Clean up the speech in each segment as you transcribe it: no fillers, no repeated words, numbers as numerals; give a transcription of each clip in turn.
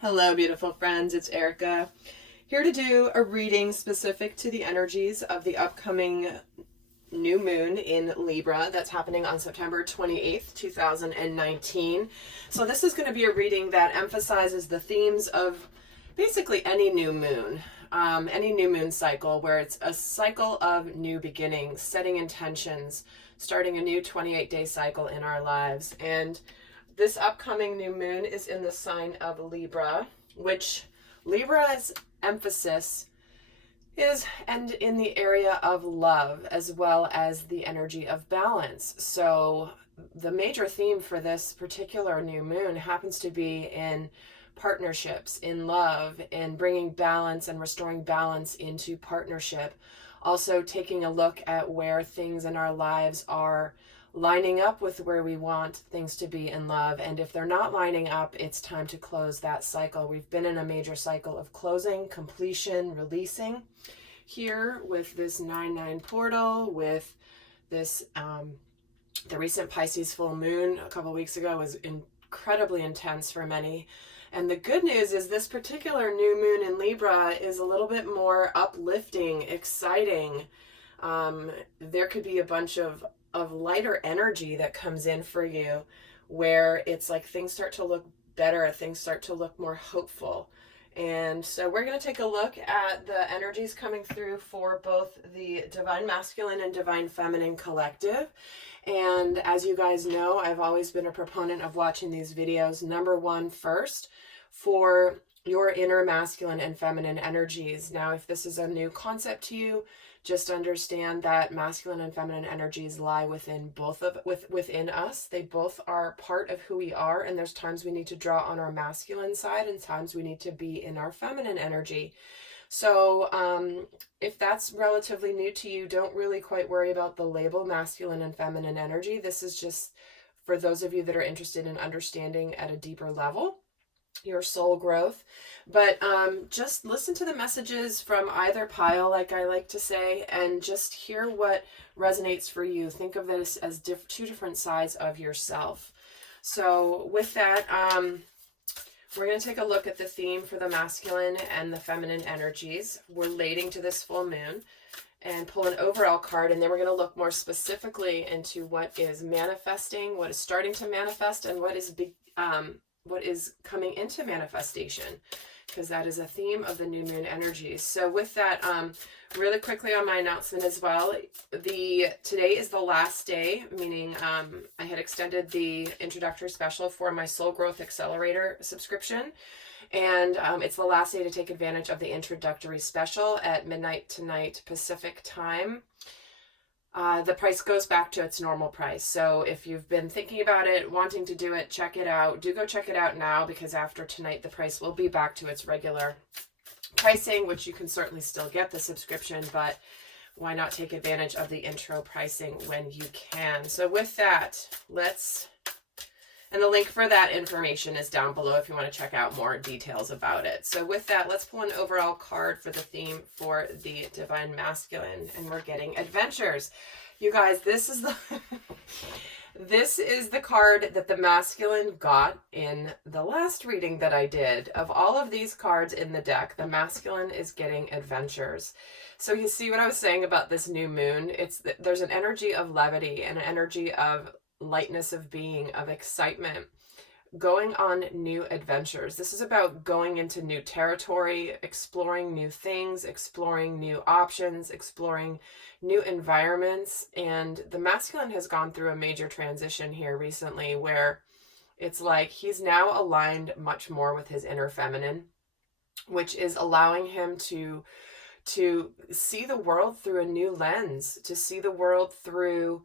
Hello, beautiful friends. It's Erika here to do a reading specific to the energies of the upcoming new moon in Libra that's happening on September 28th, 2019. So this is going to be a reading that emphasizes the themes of basically any new moon cycle, where it's a cycle of new beginnings, setting intentions, starting a new 28-day cycle in our lives. And this upcoming new moon is in the sign of Libra, which Libra's emphasis is and in the area of love as well as the energy of balance. So the major theme for this particular new moon happens to be in partnerships, in love, in bringing balance and restoring balance into partnership. Also taking a look at where things in our lives are lining up with where we want things to be in love. And if they're not lining up, it's time to close that cycle. We've been in a major cycle of closing, completion, releasing here with this 9/9 portal, with this, the recent Pisces full moon a couple weeks ago was incredibly intense for many. And the good news is this particular new moon in Libra is a little bit more uplifting, exciting. There could be a bunch of lighter energy that comes in for you, where it's like things start to look better, things start to look more hopeful. And so we're going to take a look at the energies coming through for both the Divine Masculine and Divine Feminine collective. And as you guys know, I've always been a proponent of watching these videos, number one, first, for your inner masculine and feminine energies. Now, if this is a new concept to you, just understand that masculine and feminine energies lie within within us. They both are part of who we are, and there's times we need to draw on our masculine side and times we need to be in our feminine energy. So if that's relatively new to you, don't really quite worry about the label masculine and feminine energy. This is just for those of you that are interested in understanding at a deeper level your soul growth. But just listen to the messages from either pile, like I like to say, and just hear what resonates for you. Think of this as two different sides of yourself. So with that, we're going to take a look at the theme for the masculine and the feminine energies relating to this full moon and pull an overall card. And then we're going to look more specifically into what is manifesting, what is starting to manifest, and what is coming into manifestation, because that is a theme of the new moon energies. So with that, really quickly on my announcement as well, today is the last day, meaning I had extended the introductory special for my Soul Growth Accelerator subscription, and it's the last day to take advantage of the introductory special at midnight tonight Pacific time. The price goes back to its normal price. So if you've been thinking about it, wanting to do it, check it out. Do go check it out now, because after tonight, the price will be back to its regular pricing, which you can certainly still get the subscription, but why not take advantage of the intro pricing when you can? So with that, and the link for that information is down below if you want to check out more details about it. So with that, let's pull an overall card for the theme for the Divine Masculine, and we're getting adventures. You guys, this is the this is the card that the masculine got in the last reading that I did. Of all of these cards in the deck, the masculine is getting adventures. So you see what I was saying about this new moon? There's an energy of levity, an energy of lightness of being, of excitement, going on new adventures. This is about going into new territory, exploring new things, exploring new options, exploring new environments. And the masculine has gone through a major transition here recently, where it's like he's now aligned much more with his inner feminine, which is allowing him to see the world through a new lens, to see the world through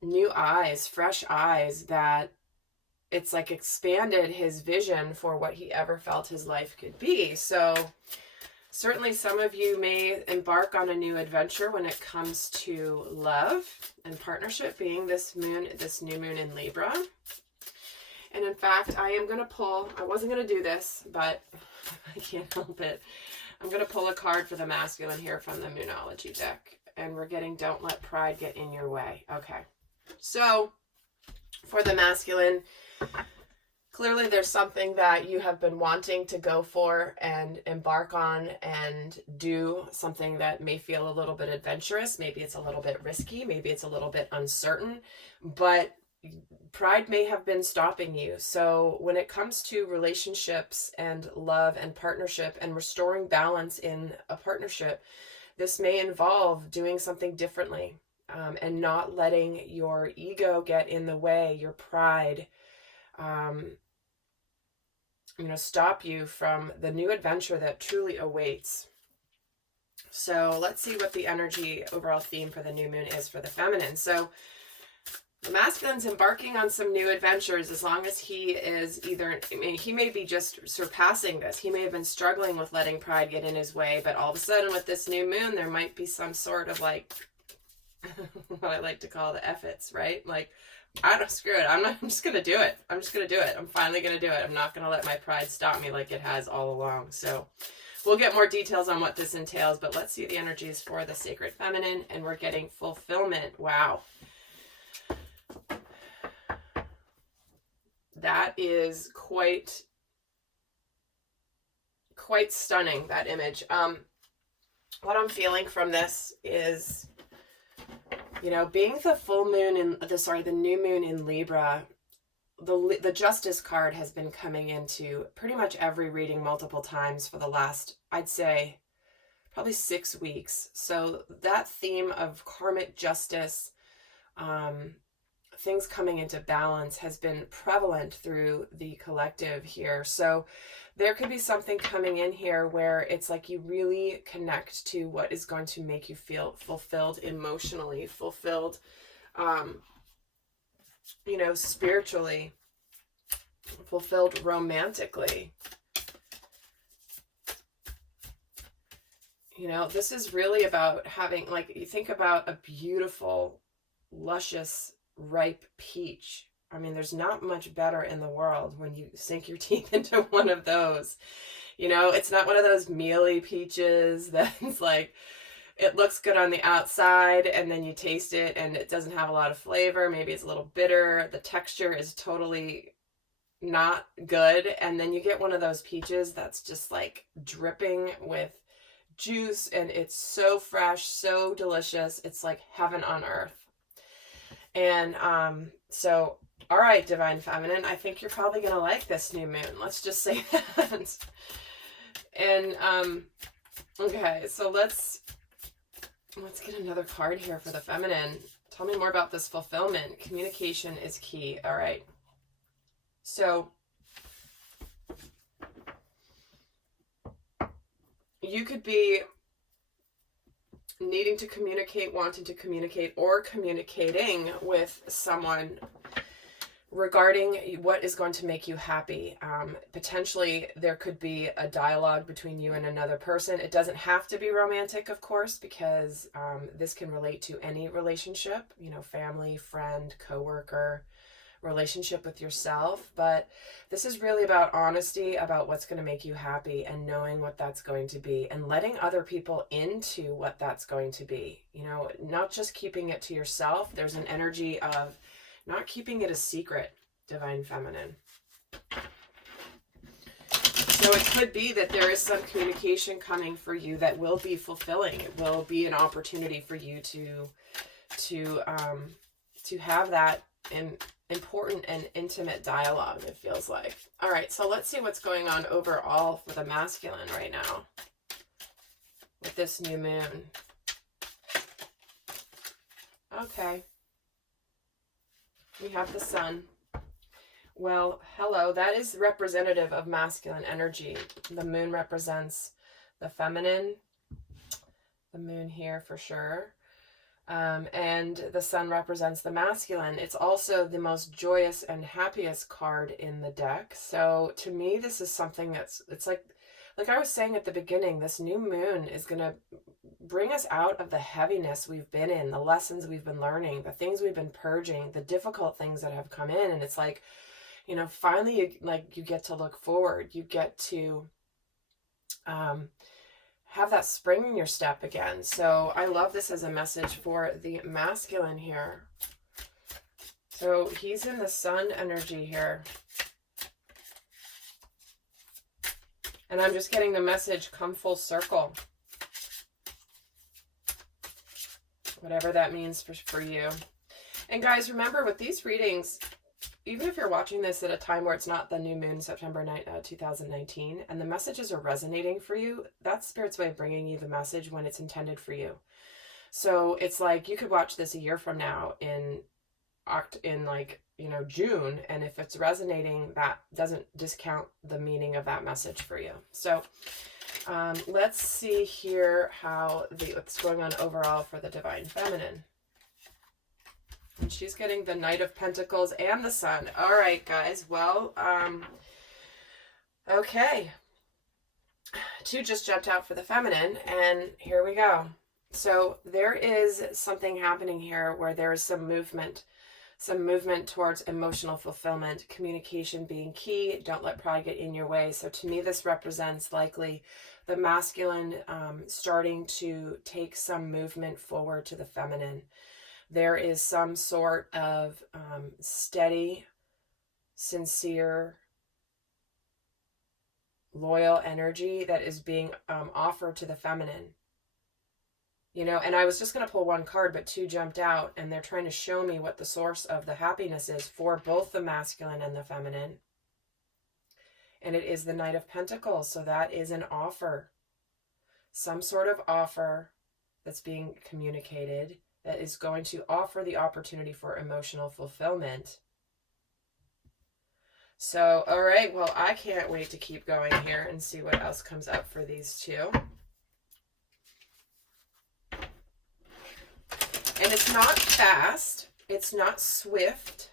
new eyes, fresh eyes, that it's like expanded his vision for what he ever felt his life could be. So certainly some of you may embark on a new adventure when it comes to love and partnership, being this new moon in Libra. And in fact, I am going to pull, I wasn't going to do this, but I can't help it. I'm going to pull a card for the masculine here from the Moonology deck. And we're getting Don't Let Pride Get in Your Way. Okay. So for the masculine, Clearly there's something that you have been wanting to go for and embark on and do, something that may feel a little bit adventurous. Maybe it's a little bit risky. Maybe it's a little bit uncertain, but pride may have been stopping you. So when it comes to relationships and love and partnership and restoring balance in a partnership, this may involve doing something differently, and not letting your ego get in the way, your pride, stop you from the new adventure that truly awaits. So let's see what the energy overall theme for the new moon is for the feminine. So the masculine's embarking on some new adventures, as long as he is either, he may be just surpassing this. He may have been struggling with letting pride get in his way, but all of a sudden with this new moon, there might be some sort of like, what I like to call the F-its, right? Like, I don't, screw it. I'm just going to do it. I'm just going to do it. I'm finally going to do it. I'm not going to let my pride stop me like it has all along. So we'll get more details on what this entails, but let's see the energies for the sacred feminine, and we're getting fulfillment. Wow. That is quite stunning, that image. What I'm feeling from this is, being the full moon in the new moon in Libra, the Justice card has been coming into pretty much every reading multiple times for the last, I'd say, probably 6 weeks. So that theme of karmic justice, things coming into balance, has been prevalent through the collective here. So there could be something coming in here where it's like you really connect to what is going to make you feel fulfilled emotionally, fulfilled, spiritually, fulfilled romantically. This is really about having, like, you think about a beautiful, luscious, ripe peach. I mean, there's not much better in the world when you sink your teeth into one of those. It's not one of those mealy peaches that's like, it looks good on the outside and then you taste it and it doesn't have a lot of flavor. Maybe it's a little bitter. The texture is totally not good. And then you get one of those peaches that's just like dripping with juice and it's so fresh, so delicious. It's like heaven on earth. And so, all right, Divine Feminine, I think you're probably going to like this new moon. Let's just say that. And, okay, so let's get another card here for the feminine. Tell me more about this fulfillment. Communication is key. All right. So you could be needing to communicate, wanting to communicate, or communicating with someone regarding what is going to make you happy. Potentially there could be a dialogue between you and another person. It doesn't have to be romantic, of course, because this can relate to any relationship, family, friend, coworker, relationship with yourself. But this is really about honesty about what's going to make you happy and knowing what that's going to be and letting other people into what that's going to be. Not just keeping it to yourself. There's an energy of not keeping it a secret, Divine Feminine. So it could be that there is some communication coming for you that will be fulfilling. It will be an opportunity for you to have that important and intimate dialogue, it feels like. All right, so let's see what's going on overall for the masculine right now with this new moon. Okay. We have the sun. Well, hello. That is representative of masculine energy. The moon represents the feminine. The moon here for sure. And the sun represents the masculine. It's also the most joyous and happiest card in the deck. So to me, this is something it's like I was saying at the beginning, this new moon is going to bring us out of the heaviness we've been in, the lessons we've been learning, the things we've been purging, the difficult things that have come in. And it's like, finally, you get to look forward. You get to have that spring in your step again. So I love this as a message for the masculine here. So he's in the sun energy here. And I'm just getting the message, come full circle. Whatever that means for you. And guys, remember with these readings, even if you're watching this at a time where it's not the new moon, September 9th, 2019, and the messages are resonating for you, that's Spirit's way of bringing you the message when it's intended for you. So it's like you could watch this a year from now in like, you know, June, and if it's resonating, that doesn't discount the meaning of that message for you. So let's see here what's going on overall for the Divine Feminine. And she's getting the Knight of Pentacles and the Sun. All right, guys. Well, okay. 2 just jumped out for the feminine, and here we go. So there is something happening here where there is some movement towards emotional fulfillment, communication being key. Don't let pride get in your way. So to me, this represents likely the masculine starting to take some movement forward to the feminine. There is some sort of steady, sincere, loyal energy that is being offered to the feminine. You know, and I was just going to pull 1 card, but 2 jumped out, and they're trying to show me what the source of the happiness is for both the masculine and the feminine. And it is the Knight of Pentacles. So that is an offer. Some sort of offer that's being communicated that is going to offer the opportunity for emotional fulfillment. So, all right, well, I can't wait to keep going here and see what else comes up for these 2. And it's not fast, it's not swift,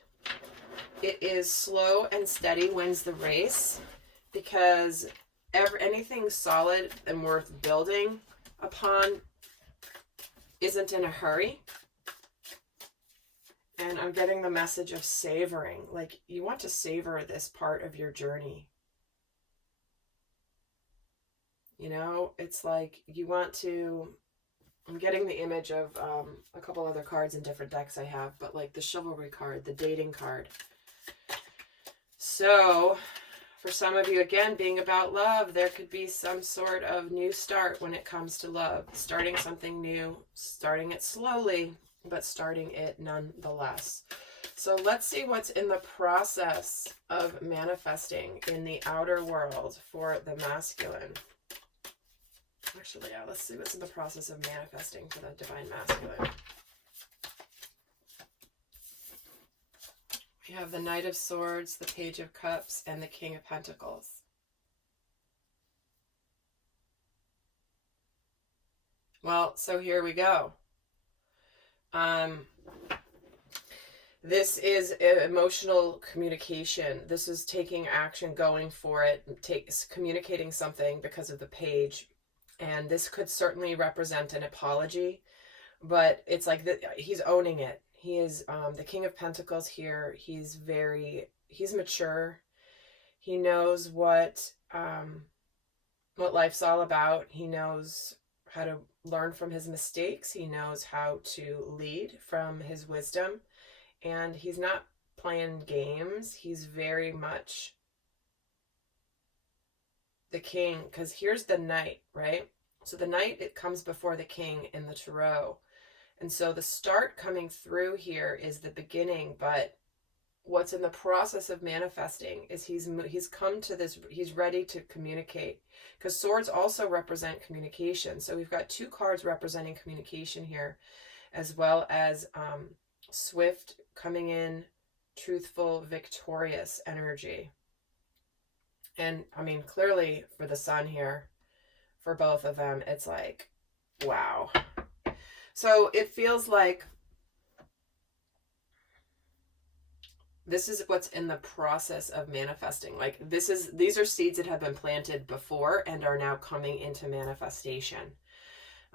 it is slow and steady wins the race, because anything solid and worth building upon isn't in a hurry. And I'm getting the message of savoring. Like, you want to savor this part of your journey. You know, it's like you want to... I'm getting the image of a couple other cards in different decks I have, but like the chivalry card, the dating card. So, for some of you, again, being about love, there could be some sort of new start when it comes to love. Starting something new, starting it slowly, but starting it nonetheless. So let's see what's in the process of manifesting in the outer world for the masculine. Actually, yeah, let's see what's in the process of manifesting for the Divine Masculine. We have the Knight of Swords, the Page of Cups, and the King of Pentacles. Well, so here we go. This is emotional communication. This is taking action, going for it, communicating something because of the page. And this could certainly represent an apology, but it's like he's owning it. He is the King of Pentacles here. He's mature. He knows what life's all about. He knows how to learn from his mistakes. He knows how to lead from his wisdom. And he's not playing games. He's very much the king, because here's the Knight, right? So the Knight, it comes before the King in the Tarot. And so the start coming through here is the beginning, but what's in the process of manifesting is he's come to this, he's ready to communicate, because swords also represent communication. So we've got 2 cards representing communication here, as well as swift, coming in, truthful, victorious energy. And I mean, clearly for the Sun here, for both of them, it's like, wow. So it feels like this is what's in the process of manifesting. Like these are seeds that have been planted before and are now coming into manifestation.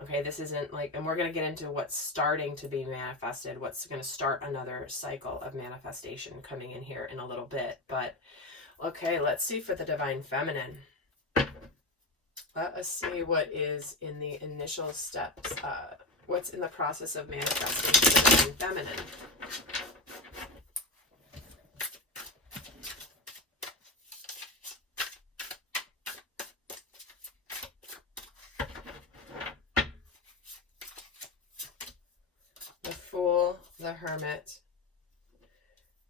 Okay, this isn't like, and we're going to get into what's starting to be manifested, what's going to start another cycle of manifestation coming in here in a little bit. But okay, let's see for the Divine Feminine. Let us see what is in the initial steps, what's in the process of manifesting for the Divine Feminine. the Hermit,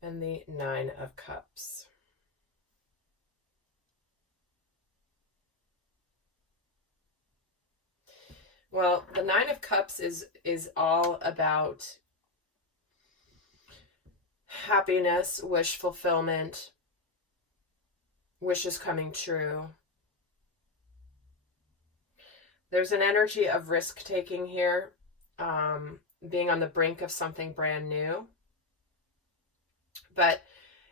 and the Nine of Cups. Well, the Nine of Cups is all about happiness, wish fulfillment, wishes coming true. There's an energy of risk-taking here, being on the brink of something brand new. But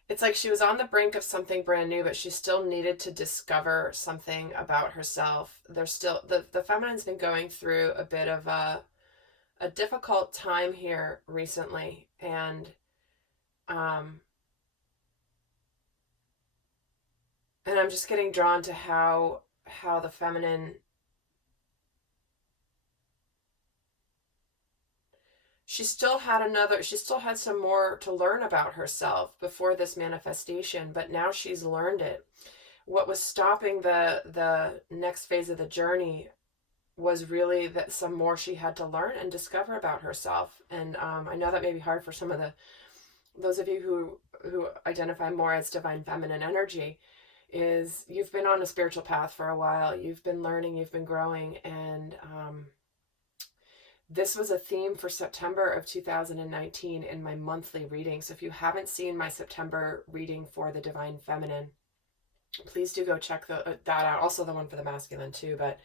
it's like she was on the brink of something brand new, but she still needed to discover something about herself. There's still, the feminine's been going through a bit of a difficult time here recently. And I'm just getting drawn to how the feminine, she still had some more to learn about herself before this manifestation, but now she's learned it. What was stopping the next phase of the journey was really that some more she had to learn and discover about herself. And I know that may be hard for some of those of you who identify more as divine feminine energy, is you've been on a spiritual path for a while, you've been learning, you've been growing, and this was a theme for September of 2019 in my monthly reading. So if you haven't seen my September reading for the divine feminine, please do go check that out. Also the one for the masculine too, but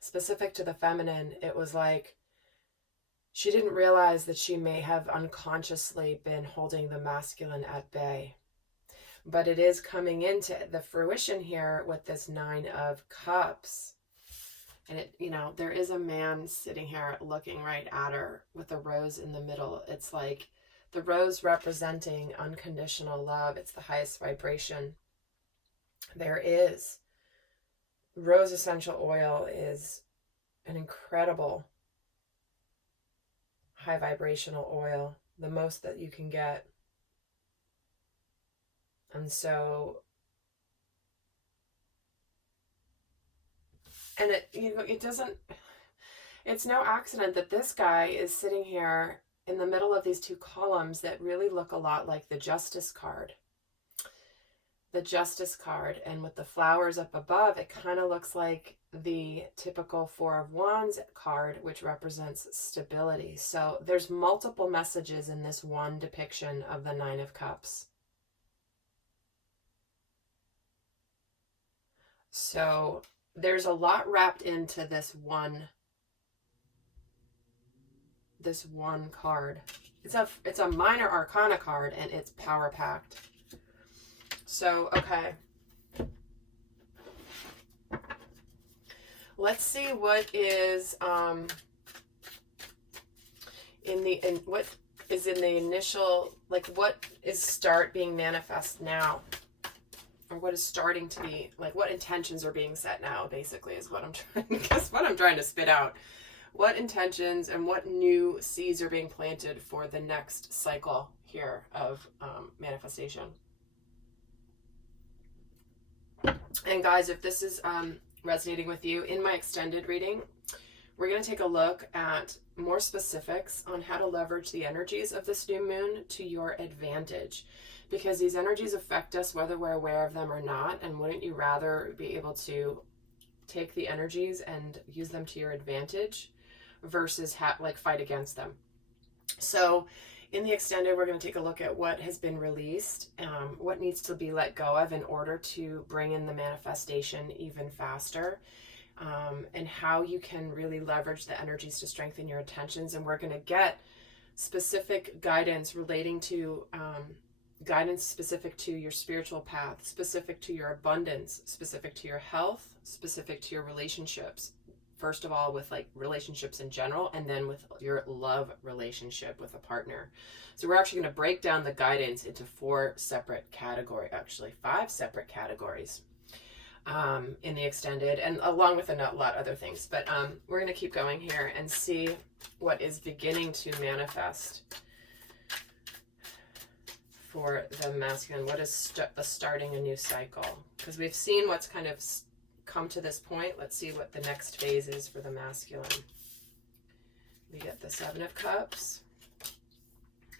specific to the feminine, it was like she didn't realize that she may have unconsciously been holding the masculine at bay. But it is coming into the fruition here with this Nine of Cups. And it, you know, there is a man sitting here looking right at her with a rose in the middle. It's like the rose representing unconditional love. It's the highest vibration there is. Rose essential oil is an incredible high vibrational oil, the most that you can get. And so, and it's no accident that this guy is sitting here in the middle of these two columns that really look a lot like the Justice card. The Justice card, and with the flowers up above, it kind of looks like the typical Four of Wands card, which represents stability. So there's multiple messages in this one depiction of the Nine of Cups. So there's a lot wrapped into this one card. It's a minor arcana card, and it's power packed. So, okay. Let's see what is what is in the initial, like what is being manifest now, or what is starting to be, like what intentions are being set now, basically, is what I'm trying to spit out. What intentions and what new seeds are being planted for the next cycle here of manifestation. And guys, if this is resonating with you, in my extended reading, we're going to take a look at more specifics on how to leverage the energies of this new moon to your advantage, because these energies affect us whether we're aware of them or not. And wouldn't you rather be able to take the energies and use them to your advantage versus fight against them? So in the extended, we're going to take a look at what has been released, what needs to be let go of in order to bring in the manifestation even faster, and how you can really leverage the energies to strengthen your intentions. And we're going to get specific guidance relating to guidance specific to your spiritual path, specific to your abundance, specific to your health, specific to your relationships. First of all, with like relationships in general, and then with your love relationship with a partner. So we're actually going to break down the guidance into 5 separate categories in the extended, and along with a lot of other things. But we're going to keep going here and see what is beginning to manifest for the masculine. What is starting a new cycle? Because we've seen what's kind of come to this point. Let's see what the next phase is for the masculine. We get the Seven of Cups,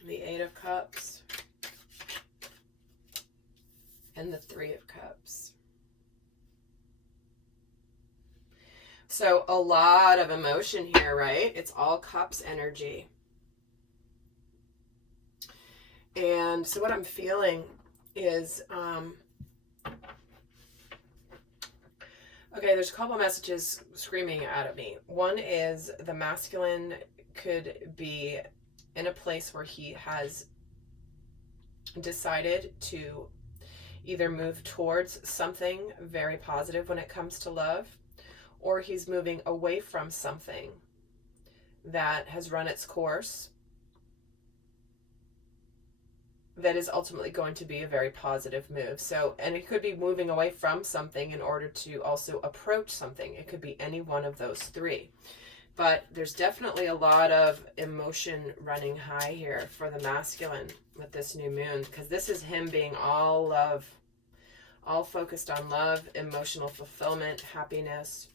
the Eight of Cups, and the Three of Cups. So a lot of emotion here, right? It's all cups energy. And so what I'm feeling is, okay, there's a couple messages screaming out at me. One is the masculine could be in a place where he has decided to either move towards something very positive when it comes to love, or he's moving away from something that has run its course that is ultimately going to be a very positive move. So, and it could be moving away from something in order to also approach something. It could be any one of those three. But there's definitely a lot of emotion running high here for the masculine with this new moon, because this is him being all love, all focused on love, emotional fulfillment, happiness.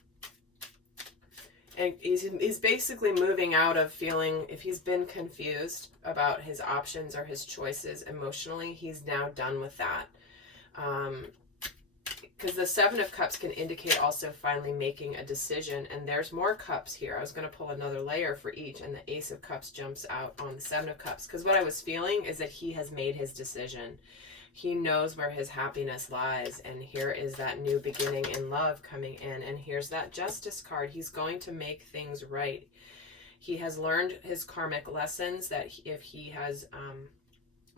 And he's basically moving out of feeling, if he's been confused about his options or his choices emotionally, he's now done with that. Because the Seven of Cups can indicate also finally making a decision. And there's more cups here. I was going to pull another layer for each. And the Ace of Cups jumps out on the Seven of Cups. Because what I was feeling is that he has made his decision. He knows where his happiness lies, and here is that new beginning in love coming in, and here's that Justice card. He's going to make things right. He has learned his karmic lessons, that if he has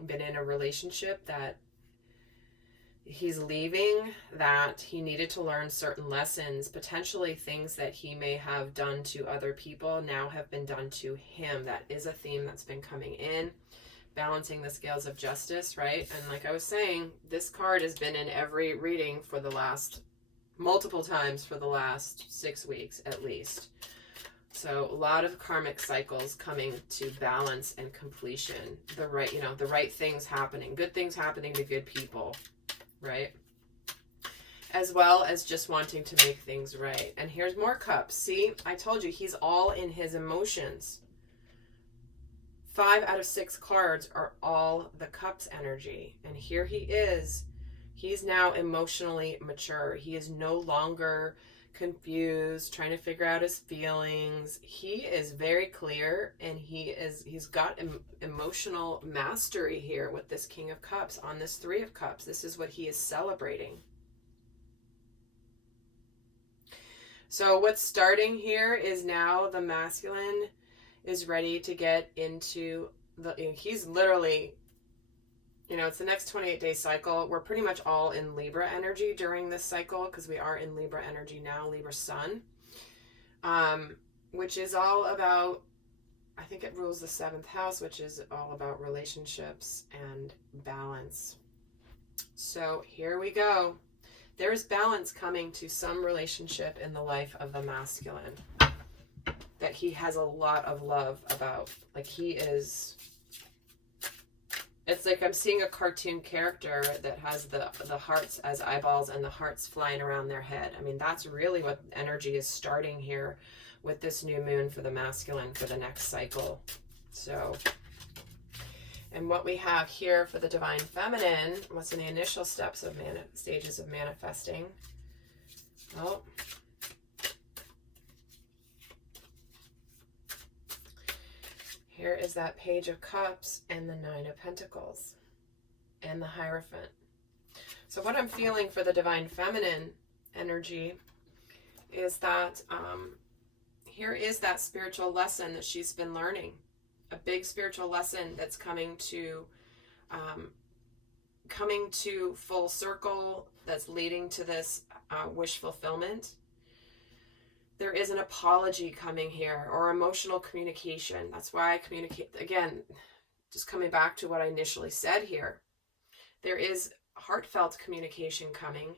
been in a relationship that he's leaving, that he needed to learn certain lessons, potentially things that he may have done to other people now have been done to him. That is a theme that's been coming in. Balancing the scales of justice, right? And like I was saying, this card has been in every reading for the last, multiple times for the last 6 weeks at least. So a lot of karmic cycles coming to balance and completion. The right, you know, the right things happening, good things happening to good people, right? As well as just wanting to make things right. And here's more cups. See, I told you, he's all in his emotions. 5 out of 6 cards are all the cups energy. And here he is. He's now emotionally mature. He is no longer confused, trying to figure out his feelings. He is very clear, and he's got emotional mastery here with this King of Cups on this Three of Cups. This is what he is celebrating. So what's starting here is now the masculine is ready to get into he's literally, you know, it's the next 28-day cycle. We're pretty much all in Libra energy during this cycle, because we are in Libra energy now, Libra sun, which is all about, I think it rules the 7th house, which is all about relationships and balance. So here we go. There's balance coming to some relationship in the life of the masculine that he has a lot of love about. Like he is, it's like I'm seeing a cartoon character that has the hearts as eyeballs and the hearts flying around their head. I mean, that's really what energy is starting here with this new moon for the masculine for the next cycle. So, and what we have here for the divine feminine, what's in the initial steps of stages of manifesting? Oh, here is that Page of Cups and the Nine of Pentacles and the Hierophant. So what I'm feeling for the divine feminine energy is that here is that spiritual lesson that she's been learning. A big spiritual lesson that's coming to full circle, that's leading to this wish fulfillment. There is an apology coming here, or emotional communication. That's why I communicate, again, just coming back to what I initially said here. There is heartfelt communication coming.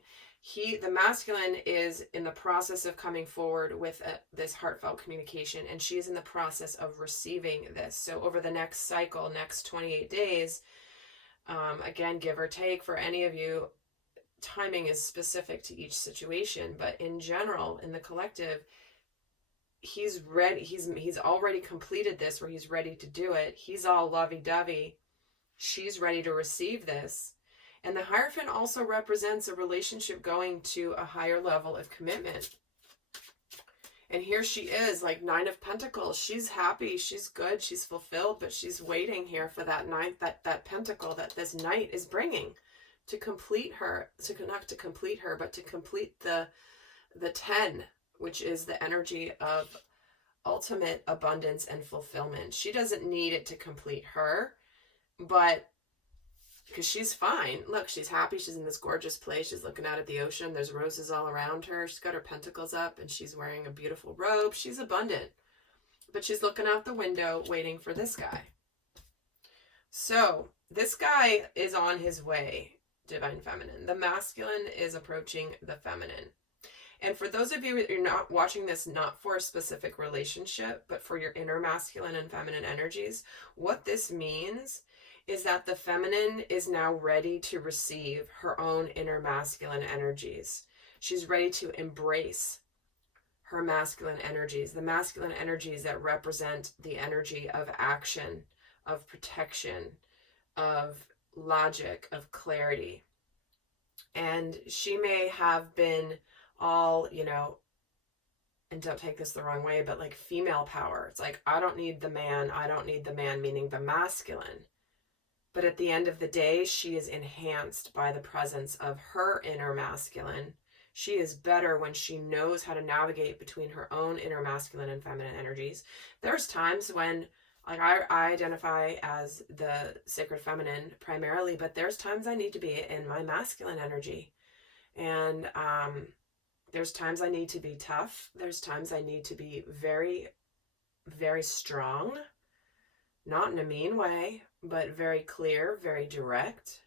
The masculine is in the process of coming forward with this heartfelt communication, and she's in the process of receiving this. So over the next cycle, next 28 days, again, give or take for any of you, timing is specific to each situation, but in general, in the collective, he's ready. He's already completed this, where he's ready to do it. He's all lovey-dovey. She's ready to receive this. And the Hierophant also represents a relationship going to a higher level of commitment. And here she is, like Nine of Pentacles. She's happy, she's good, she's fulfilled, but she's waiting here for that ninth, that pentacle that this knight is bringing to complete her, not to complete her, but to complete the 10, which is the energy of ultimate abundance and fulfillment. She doesn't need it to complete her, but because she's fine. Look, she's happy. She's in this gorgeous place. She's looking out at the ocean. There's roses all around her. She's got her pentacles up and she's wearing a beautiful robe. She's abundant. But she's looking out the window waiting for this guy. So this guy is on his way, Divine Feminine. The masculine is approaching the feminine. And for those of you, you're not watching this not for a specific relationship, but for your inner masculine and feminine energies, what this means is that the feminine is now ready to receive her own inner masculine energies. She's ready to embrace her masculine energies, the masculine energies that represent the energy of action, of protection, of logic, of clarity. And she may have been all, you know, and don't take this the wrong way, but like female power. It's like, I don't need the man, meaning the masculine. But at the end of the day, she is enhanced by the presence of her inner masculine. She is better when she knows how to navigate between her own inner masculine and feminine energies. There's times when, like, I identify as the sacred feminine primarily, but there's times I need to be in my masculine energy. And there's times I need to be tough. There's times I need to be very, very strong. Not in a mean way, but very clear, very direct.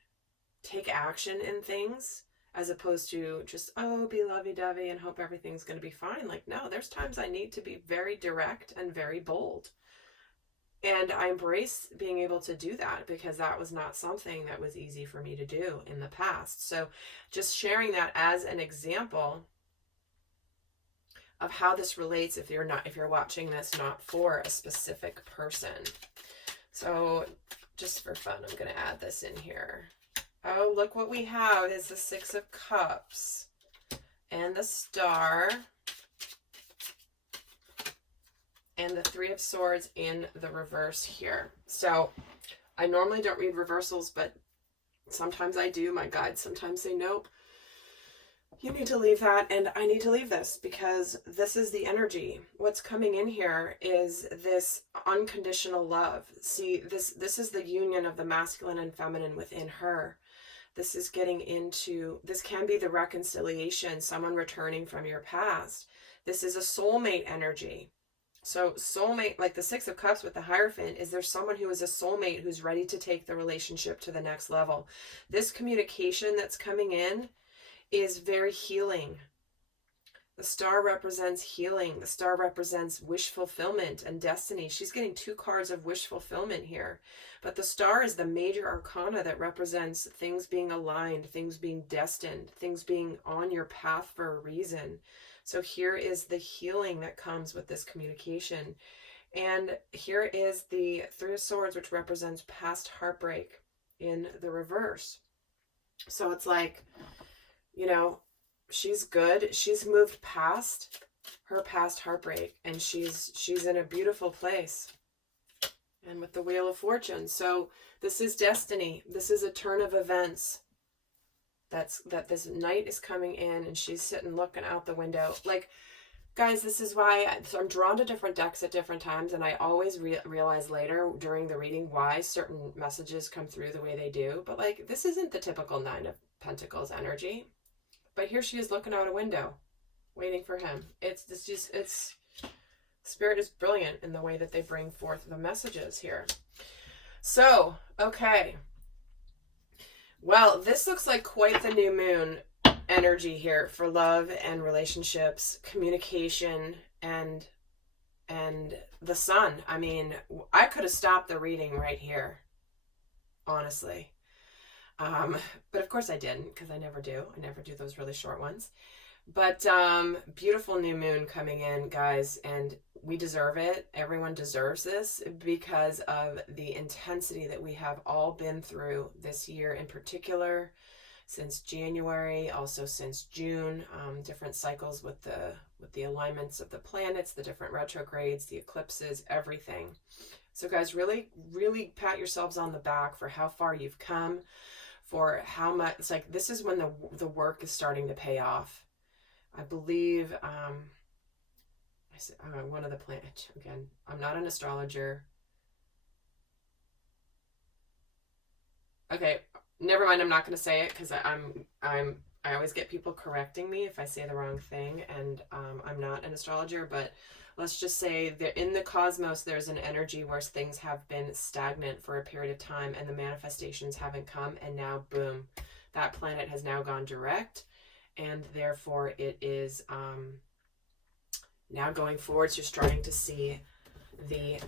Take action in things as opposed to just, oh, be lovey-dovey and hope everything's going to be fine. Like, no, there's times I need to be very direct and very bold. And I embrace being able to do that because that was not something that was easy for me to do in the past. So just sharing that as an example of how this relates if you're watching this not for a specific person. So just for fun, I'm going to add this in here. Oh, look what we have is the Six of Cups and the Star and the Three of Swords in the reverse here. So I normally don't read reversals, but sometimes I do. My guides sometimes say, nope, you need to leave that, and I need to leave this because this is the energy. What's coming in here is this unconditional love. See, this is the union of the masculine and feminine within her. This is getting into, this can be the reconciliation, someone returning from your past. This is a soulmate energy. So soulmate, like the Six of Cups with the Hierophant, is there someone who is a soulmate who's ready to take the relationship to the next level. This communication that's coming in is very healing. The Star represents healing. The Star represents wish fulfillment and destiny. She's getting 2 cards of wish fulfillment here. But the Star is the major arcana that represents things being aligned, things being destined, things being on your path for a reason. So here is the healing that comes with this communication. And here is the Three of Swords, which represents past heartbreak in the reverse. So it's like, you know, she's good. She's moved past her past heartbreak and she's in a beautiful place. And with the Wheel of Fortune. So this is destiny. This is a turn of events. That this knight is coming in and she's sitting looking out the window. Like, guys, this is why I'm drawn to different decks at different times, and I always realize later during the reading why certain messages come through the way they do. But like, this isn't the typical Nine of Pentacles energy. But here she is looking out a window, waiting for him. It's Spirit is brilliant in the way that they bring forth the messages here. So, okay. Well, this looks like quite the new moon energy here for love and relationships, communication, and the sun. I mean, I could have stopped the reading right here, honestly. But of course I didn't, because I never do. I never do those really short ones. But beautiful new moon coming in, guys, and we deserve it. Everyone deserves this because of the intensity that we have all been through this year in particular, since January, also since June, different cycles with the alignments of the planets, the different retrogrades, the eclipses, everything. So guys, really, really pat yourselves on the back for how far you've come, for how much, it's like, this is when the work is starting to pay off. I believe, one of the planets, again, I'm not an astrologer. Okay, never mind, I'm not going to say it because I always get people correcting me if I say the wrong thing, and I'm not an astrologer, but let's just say that in the cosmos, there's an energy where things have been stagnant for a period of time and the manifestations haven't come, and now, boom, that planet has now gone direct, and therefore it is now going forward. So you're starting to see the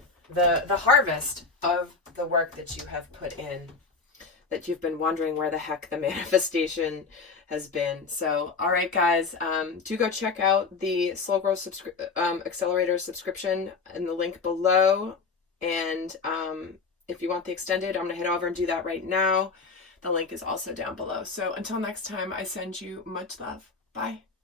harvest of the work that you have put in, that you've been wondering where the heck the manifestation has been. So, all right, guys, do go check out the Soul Growth Accelerator subscription in the link below. And if you want the extended, I'm going to head over and do that right now. The link is also down below. So until next time, I send you much love. Bye.